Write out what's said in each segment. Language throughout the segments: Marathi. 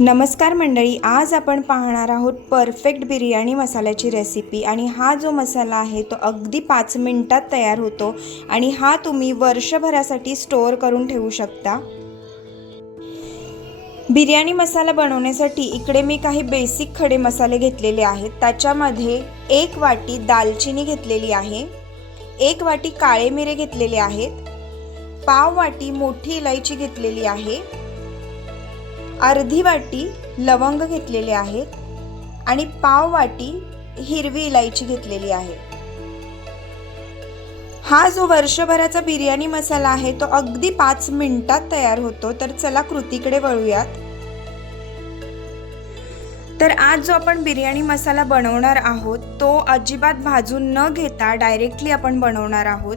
नमस्कार मंडळी आज आपण पाहणार आहोत परफेक्ट बिर्याणी मसाल्याची रेसिपी आणि हा जो मसाला आहे तो अगदी पाच मिनटात तयार होतो आणि हा तुम्ही वर्षभरासाठी स्टोअर करून ठेवू शकता. बिर्याणी मसाला बनवण्यासाठी इकडे मी काही बेसिक खडे मसाले घेतलेले आहेत. त्याच्यामध्ये एक वाटी दालचिनी घेतलेली आहे एक वाटी काळे मिरे घेतलेले आहेत पाव वाटी मोठी इलायची घेतलेली आहे अर्धी वाटी लवंग घेतलेले आहेत आणि पाव वाटी हिरवी इलायची घेतलेली आहे. हा जो वर्षभराचा बिर्याणी मसाला आहे तो अगदी पाच मिनिटात तयार होतो. तर चला कृतीकडे वळूयात. तर आज जो आपण बिर्याणी मसाला बनवणार आहोत तो अजिबात भाजून न घेता डायरेक्टली आपण बनवणार आहोत.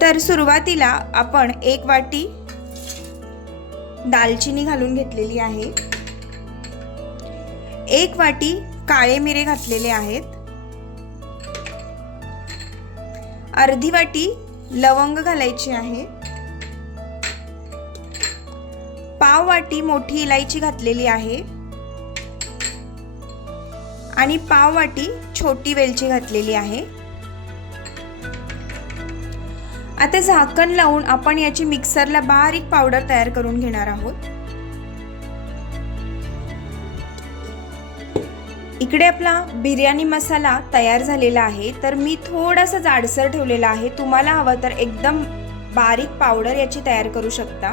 तर सुरुवातीला आपण एक वाटी दालचिनी घालून घेतलेली आहे. एक वाटी काळे मिरे घातलेले आहेत. अर्धी वाटी लवंग घालायची आहे. पाव वाटी मोठी इलायची घातलेली आहे. आणि पाव वाटी छोटी वेलची घातलेली आहे. आता झाकण लावून आपण याची मिक्सरला बारीक पावडर तयार करून घेणार आहोत. इकडे आपला बिर्याणी मसाला तयार झालेला आहे. तर मी थोडासा जाडसर ठेवलेला आहे. तुम्हाला हवं तर एकदम बारीक पावडर याची तयार करू शकता.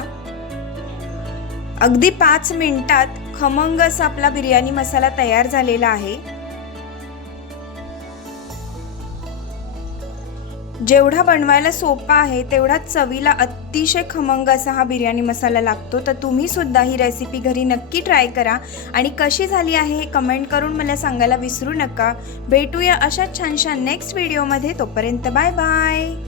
अगदी पाच मिनिटात खमंग असा आपला बिर्याणी मसाला तयार झालेला आहे. जेवढा बनवायला सोपा आहे तेवढा चवीला अतिशय खमंग असा हा बिर्याणी मसाला लागतो. तर तुम्ही सुद्धा ही रेसिपी घरी नक्की ट्राय करा. आणि कशी झाली आहे हे कमेंट करून मला सांगायला विसरू नका. भेटूया अशाच छानशा नेक्स्ट व्हिडिओमध्ये तोपर्यंत बाय बाय